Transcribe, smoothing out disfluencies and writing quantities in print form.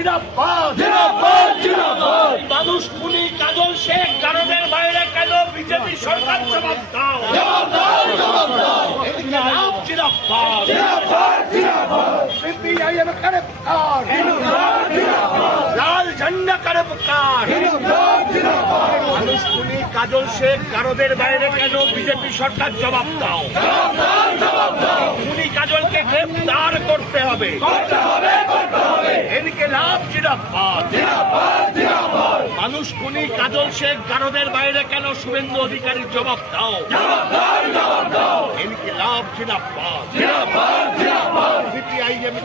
জিন্দাবাদ মানুষ খুনি কাজল শেখ কারণের বাইরে কেন বিজেপি সরকার জবাব দাও লাল ঝন্ডা করে পুকার মানুষ খুনি কাজল শেখ কারণের বাইরে কেন বিজেপি সরকার জবাব দাও খুনি কাজলকে গ্রেফতার করতে হবে এদিকে লাভ জিন্দাবাদ মানুষ খুনি কাজল শেখ গারদের বাইরে কেন শুভেন্দু অধিকারীর জবাব দাও এদিকে লাভ জিন্দাবাদ সিপিআইএম